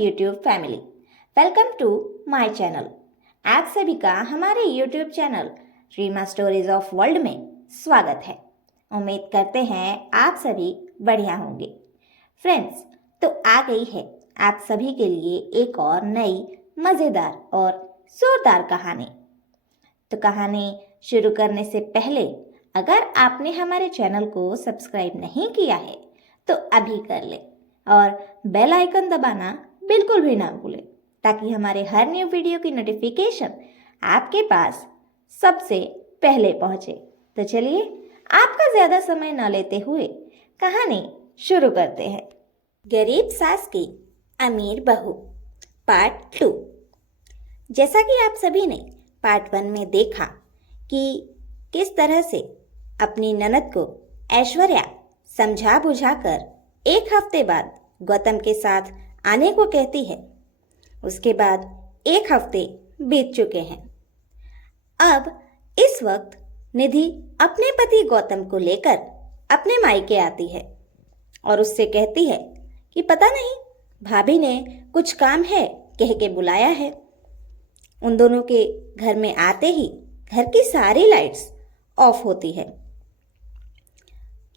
YouTube family, welcome to my channel. आप सभी का हमारे YouTube channel Reema stories of world में स्वागत है। उम्मीद करते हैं आप सभी बढ़िया होंगे। फ्रेंड्स, तो आ गई है आप सभी के लिए एक और नई मज़ेदार और जोरदार कहानी। तो कहानी शुरू करने से पहले अगर आपने हमारे चैनल को सब्सक्राइब नहीं किया है तो अभी कर ले और बेल आइकन दबाना बिल्कुल भी ना भूलें, ताकि हमारे हर न्यू वीडियो की नोटिफिकेशन आपके पास सबसे पहले पहुंचे। तो चलिए आपका ज़्यादा समय ना लेते हुए कहानी शुरू करते हैं। गरीब सास की अमीर बहू पार्ट 2। जैसा कि आप सभी ने पार्ट 1 में देखा कि किस तरह से अपनी ननद को ऐश्वर्या समझा बुझाकर एक हफ्ते बाद गौतम के साथ आने को कहती है। उसके बाद एक हफ्ते बीत चुके हैं। अब इस वक्त निधि अपने पति गौतम को लेकर अपने मायके आती है और उससे कहती है कि पता नहीं भाभी ने कुछ काम है कह के बुलाया है। उन दोनों के घर में आते ही घर की सारी लाइट्स ऑफ होती है।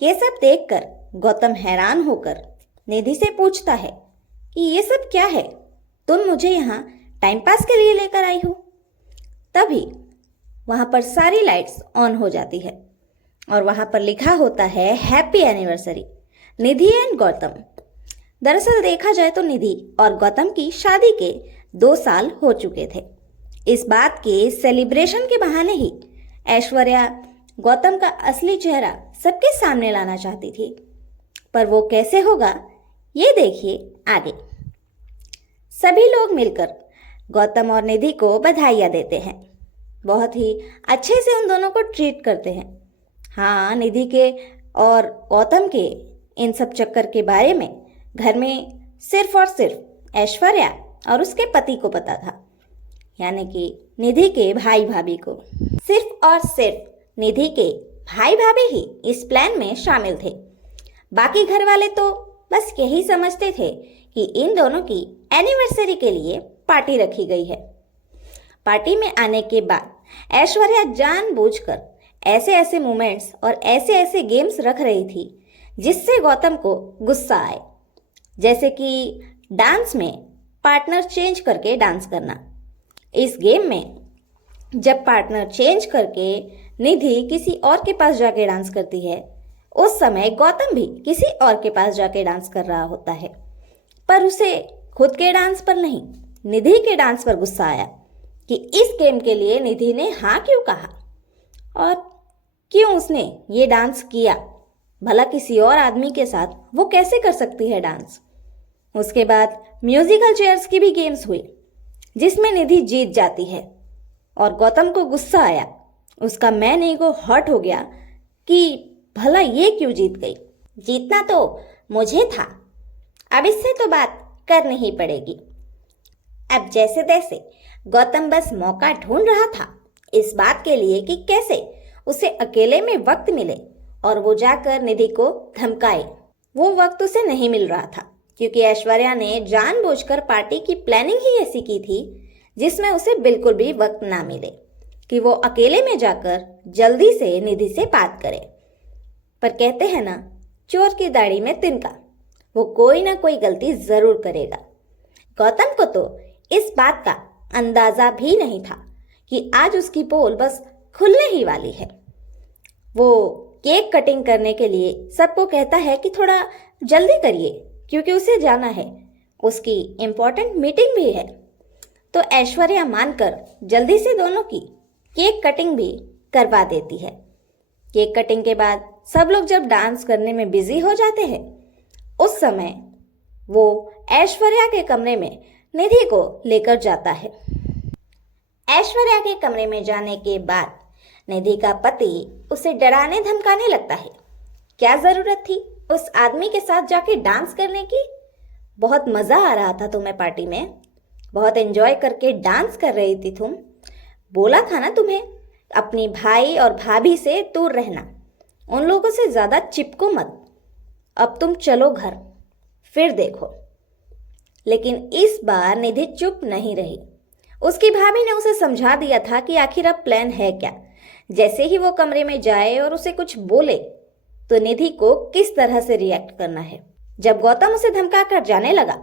ये सब देखकर गौतम हैरान होकर निधि से पूछता है कि ये सब क्या है, तुम मुझे यहाँ टाइम पास के लिए लेकर आई हो। तभी वहाँ पर सारी लाइट्स ऑन हो जाती है और वहाँ पर लिखा होता है happy anniversary Nidhi and Gautam. दरअसल देखा जाए तो निधि और गौतम की शादी के 2 साल हो चुके थे। इस बात के सेलिब्रेशन के बहाने ही ऐश्वर्या गौतम का असली चेहरा सबके सामने लाना चाहती थी, पर वो कैसे होगा ये देखिए आगे। सभी लोग मिलकर गौतम और निधि को बधाइयाँ देते हैं। बहुत ही अच्छे से उन दोनों को ट्रीट करते हैं। हाँ, निधि के और गौतम के इन सब चक्कर के बारे में घर में सिर्फ और सिर्फ ऐश्वर्या और उसके पति को पता था, यानी कि निधि के भाई भाभी को। सिर्फ और सिर्फ निधि के भाई भाभी ही इस प्लान में शामिल थे। बाकी घर वाले तो बस यही समझते थे कि इन दोनों की एनिवर्सरी के लिए पार्टी रखी गई है। पार्टी में आने के बाद ऐश्वर्या जानबूझकर ऐसे ऐसे मोमेंट्स और ऐसे ऐसे गेम्स रख रही थी जिससे गौतम को गुस्सा आए, जैसे कि डांस में पार्टनर चेंज करके डांस करना। इस गेम में जब पार्टनर चेंज करके निधि किसी और के पास जाके डांस करती है, उस समय गौतम भी किसी और के पास जाके डांस कर रहा होता है, पर उसे खुद के डांस पर नहीं, निधि के डांस पर गुस्सा आया कि इस गेम के लिए निधि ने हाँ क्यों कहा और क्यों उसने ये डांस किया। भला किसी और आदमी के साथ वो कैसे कर सकती है डांस। उसके बाद म्यूजिकल चेयर्स की भी गेम्स हुई जिसमें निधि जीत जाती है और गौतम को गुस्सा आया। उसका मैन ईगो हर्ट हो गया कि भला ये क्यों जीत गई। जीतना तो मुझे था, अब इससे तो बात करनी ही पड़ेगी। अब जैसे तैसे गौतम बस मौका ढूंढ रहा था इस बात के लिए कि कैसे उसे अकेले में वक्त मिले और वो जाकर निधि को धमकाए। वो वक्त उसे नहीं मिल रहा था क्योंकि ऐश्वर्या ने जानबूझकर पार्टी की प्लानिंग ही ऐसी की थी जिसमें उसे बिल्कुल भी वक्त ना मिले कि वो अकेले में जाकर जल्दी से निधि से बात करे। पर कहते हैं ना, चोर की दाढ़ी में तिनका, वो कोई ना कोई गलती जरूर करेगा। गौतम को तो इस बात का अंदाजा भी नहीं था कि आज उसकी पोल बस खुलने ही वाली है। वो केक कटिंग करने के लिए सबको कहता है कि थोड़ा जल्दी करिए क्योंकि उसे जाना है, उसकी इम्पोर्टेंट मीटिंग भी है। तो ऐश्वर्या मानकर जल्दी से दोनों की केक कटिंग भी करवा देती है। केक कटिंग के बाद सब लोग जब डांस करने में बिजी हो जाते हैं, उस समय वो ऐश्वर्या के कमरे में निधि को लेकर जाता है। ऐश्वर्या के कमरे में जाने के बाद निधि का पति उसे डराने धमकाने लगता है। क्या जरूरत थी उस आदमी के साथ जाके डांस करने की? बहुत मजा आ रहा था तुम्हें पार्टी में, बहुत एंजॉय करके डांस कर रही थी तुम। बोला था ना तुम्हें अपनी भाई और भाभी से दूर रहना, उन लोगों से ज़्यादा चिपको मत। अब तुम चलो घर, फिर देखो। लेकिन इस बार निधि चुप नहीं रही। उसकी भाभी ने उसे समझा दिया था कि आखिर अब प्लान है क्या। जैसे ही वो कमरे में जाए और उसे कुछ बोले तो निधि को किस तरह से रिएक्ट करना है। जब गौतम उसे धमका कर जाने लगा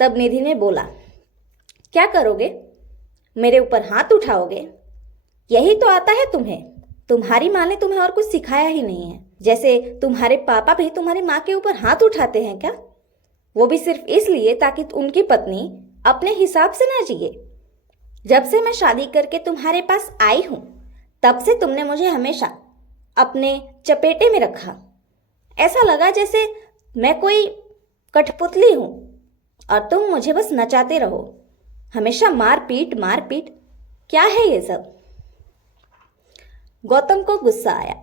तब निधि ने बोला, क्या करोगे? मेरे ऊपर हाथ उठाओगे? यही तो आता है तुम्हें। तुम्हारी माँ ने तुम्हें और कुछ सिखाया ही नहीं है। जैसे तुम्हारे पापा भी तुम्हारी माँ के ऊपर हाथ उठाते हैं क्या? वो भी सिर्फ इसलिए ताकि उनकी पत्नी अपने हिसाब से ना जिए। जब से मैं शादी करके तुम्हारे पास आई हूं तब से तुमने मुझे हमेशा अपने चपेटे में रखा। ऐसा लगा जैसे मैं कोई कठपुतली हूं और तुम मुझे बस नचाते रहो। हमेशा मारपीट मारपीट। क्या है ये सब? गौतम को गुस्सा आया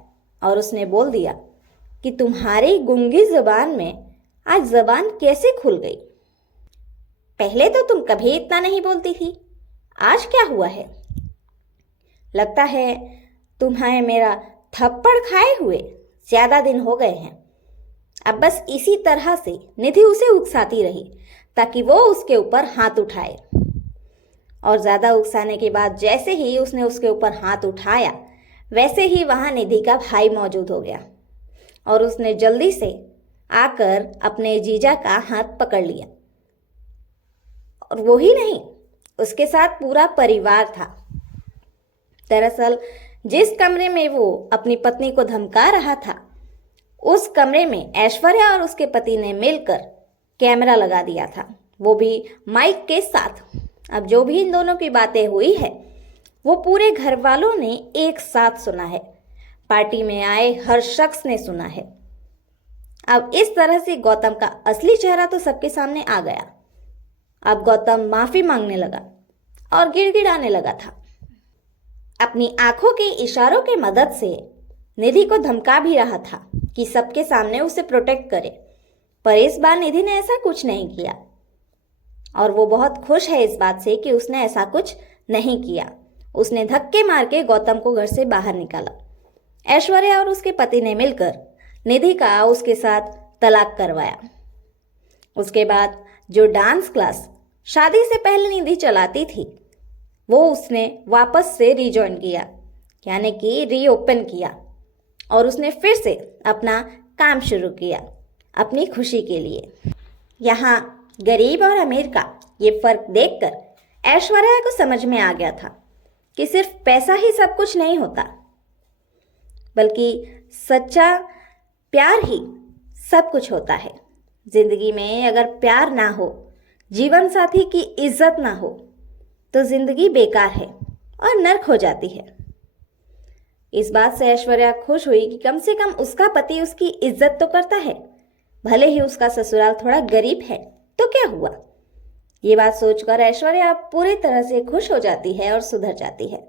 और उसने बोल दिया कि तुम्हारी गूंगी जुबान में आज जबान कैसे खुल गई? पहले तो तुम कभी इतना नहीं बोलती थी, आज क्या हुआ है? लगता है तुम्हें मेरा थप्पड़ खाए हुए ज्यादा दिन हो गए हैं। अब बस इसी तरह से निधि उसे उकसाती रही ताकि वो उसके ऊपर हाथ उठाए। और ज्यादा उकसाने के बाद जैसे ही उसने उसके ऊपर हाथ उठाया वैसे ही वहां निधि का भाई मौजूद हो गया और उसने जल्दी से आकर अपने जीजा का हाथ पकड़ लिया। और वो ही नहीं, उसके साथ पूरा परिवार था। दरअसल जिस कमरे में वो अपनी पत्नी को धमका रहा था उस कमरे में ऐश्वर्या और उसके पति ने मिलकर कैमरा लगा दिया था, वो भी माइक के साथ। अब जो भी इन दोनों की बातें हुई है वो पूरे घर वालों ने एक साथ सुना है। पार्टी में आए हर शख्स ने सुना है। अब इस तरह से गौतम का असली चेहरा तो सबके सामने आ गया। अब गौतम माफी मांगने लगा और गिड़गिड़ाने लगा था। अपनी आंखों के इशारों के मदद से निधि को धमका भी रहा था कि सबके सामने उसे प्रोटेक्ट करे, पर इस बार निधि ने ऐसा कुछ नहीं किया और वो बहुत खुश है इस बात से कि उसने ऐसा कुछ नहीं किया। उसने धक्के मार के गौतम को घर से बाहर निकाला। ऐश्वर्या और उसके पति ने मिलकर निधि का उसके साथ तलाक करवाया। उसके बाद जो डांस क्लास शादी से पहले निधि चलाती थी वो उसने वापस से रीजॉइन किया, यानी कि रीओपन किया, और उसने फिर से अपना काम शुरू किया अपनी खुशी के लिए। यहाँ गरीब और अमीर का ये फर्क देखकर ऐश्वर्या को समझ में आ गया था कि सिर्फ पैसा ही सब कुछ नहीं होता, बल्कि सच्चा प्यार ही सब कुछ होता है। जिंदगी में अगर प्यार ना हो, जीवन साथी की इज्जत ना हो तो जिंदगी बेकार है और नर्क हो जाती है। इस बात से ऐश्वर्या खुश हुई कि कम से कम उसका पति उसकी इज्जत तो करता है, भले ही उसका ससुराल थोड़ा गरीब है तो क्या हुआ। ये बात सोचकर ऐश्वर्या पूरी तरह से खुश हो जाती है और सुधर जाती है।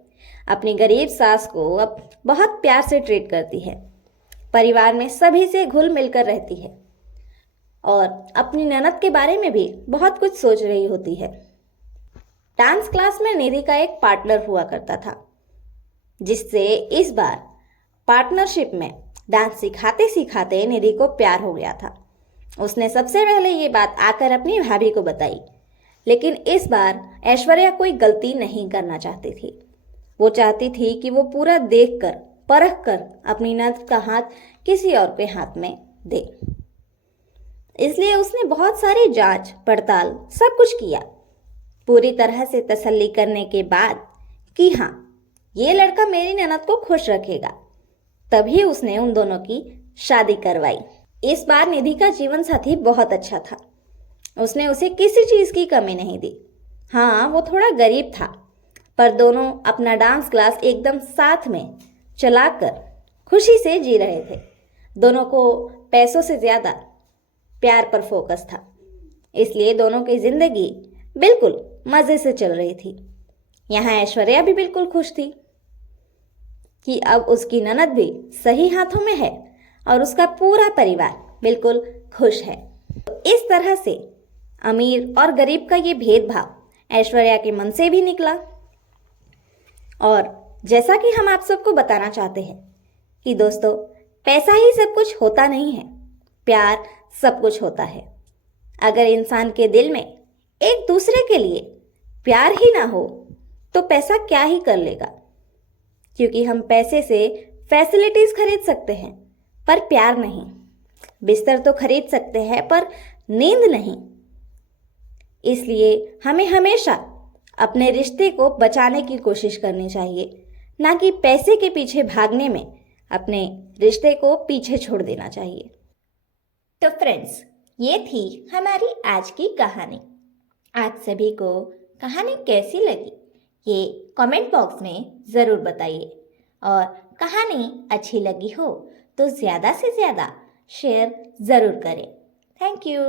अपनी गरीब सास को अब बहुत प्यार से ट्रीट करती है, परिवार में सभी से घुल मिलकर रहती है और अपनी ननद के बारे में भी बहुत कुछ सोच रही होती है। डांस क्लास में निधि का एक पार्टनर हुआ करता था, जिससे इस बार पार्टनरशिप में डांस सिखाते सिखाते निधि को प्यार हो गया था। उसने सबसे पहले ये बात आकर अपनी भाभी को बताई, लेकिन इस बार ऐश्वर्या कोई गलती नहीं करना चाहती थी। वो चाहती थी कि वो पूरा देखकर परख कर अपनी ननद का हाथ किसी और के हाथ में दे। इसलिए उसने बहुत सारी जांच पड़ताल सब कुछ किया, पूरी तरह से तसल्ली करने के बाद कि हाँ, ये लड़का मेरी ननद को खुश रखेगा, तभी उसने उन दोनों की शादी करवाई। इस बार निधि का जीवन साथी बहुत अच्छा था। उसने उसे किसी चीज की कमी नहीं दी। हाँ, वो थोड़ा गरीब था, पर दोनों अपना डांस क्लास एकदम साथ में चलाकर खुशी से जी रहे थे। दोनों को पैसों से ज्यादा प्यार पर फोकस था, इसलिए दोनों की जिंदगी बिल्कुल मजे से चल रही थी। यहाँ ऐश्वर्या भी बिल्कुल खुश थी कि अब उसकी ननद भी सही हाथों में है और उसका पूरा परिवार बिल्कुल खुश है। तो इस तरह से अमीर और गरीब का ये भेदभाव ऐश्वर्या के मन से भी निकला। और जैसा कि हम आप सबको बताना चाहते हैं कि दोस्तों, पैसा ही सब कुछ होता नहीं है, प्यार सब कुछ होता है। अगर इंसान के दिल में एक दूसरे के लिए प्यार ही ना हो तो पैसा क्या ही कर लेगा, क्योंकि हम पैसे से फैसिलिटीज खरीद सकते हैं पर प्यार नहीं। बिस्तर तो खरीद सकते हैं पर नींद नहीं। इसलिए हमें हमेशा अपने रिश्ते को बचाने की कोशिश करनी चाहिए, ना कि पैसे के पीछे भागने में अपने रिश्ते को पीछे छोड़ देना चाहिए। तो फ्रेंड्स, ये थी हमारी आज की कहानी। आप सभी को कहानी कैसी लगी ये कमेंट बॉक्स में ज़रूर बताइए, और कहानी अच्छी लगी हो तो ज़्यादा से ज़्यादा शेयर ज़रूर करें। Thank you.